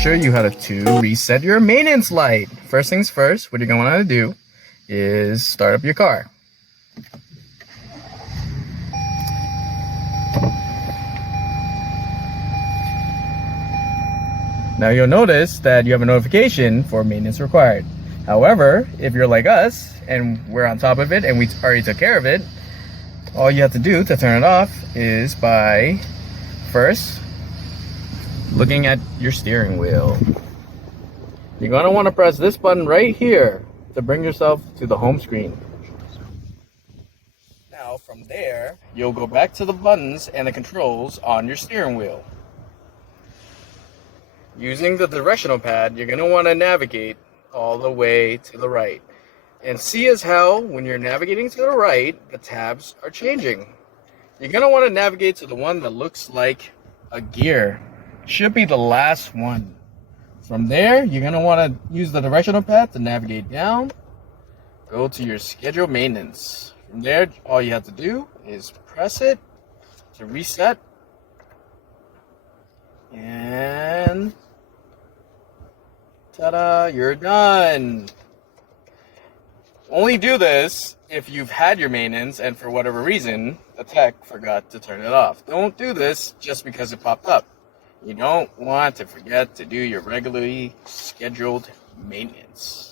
show you how to reset your maintenance light. First things first, what you're going to want to do is start up your car. Now you'll notice that you have a notification for maintenance required. However, if you're like us and we're on top of it and we already took care of it, all you have to do to turn it off is by first looking at your steering wheel. You're going to want to press this button right here to bring yourself to the home screen. Now from there, you'll go back to the buttons and the controls on your steering wheel. Using the directional pad, you're going to want to navigate all the way to the right. And see as how when you're navigating to the right, the tabs are changing. You're going to want to navigate to the one that looks like a gear. Should be the last one. From there, you're going to want to use the directional pad to navigate down. Go to your scheduled maintenance. From there, all you have to do is press it to reset. And ta-da, you're done. Only do this if you've had your maintenance and for whatever reason, the tech forgot to turn it off. Don't do this just because it popped up. You don't want to forget to do your regularly scheduled maintenance.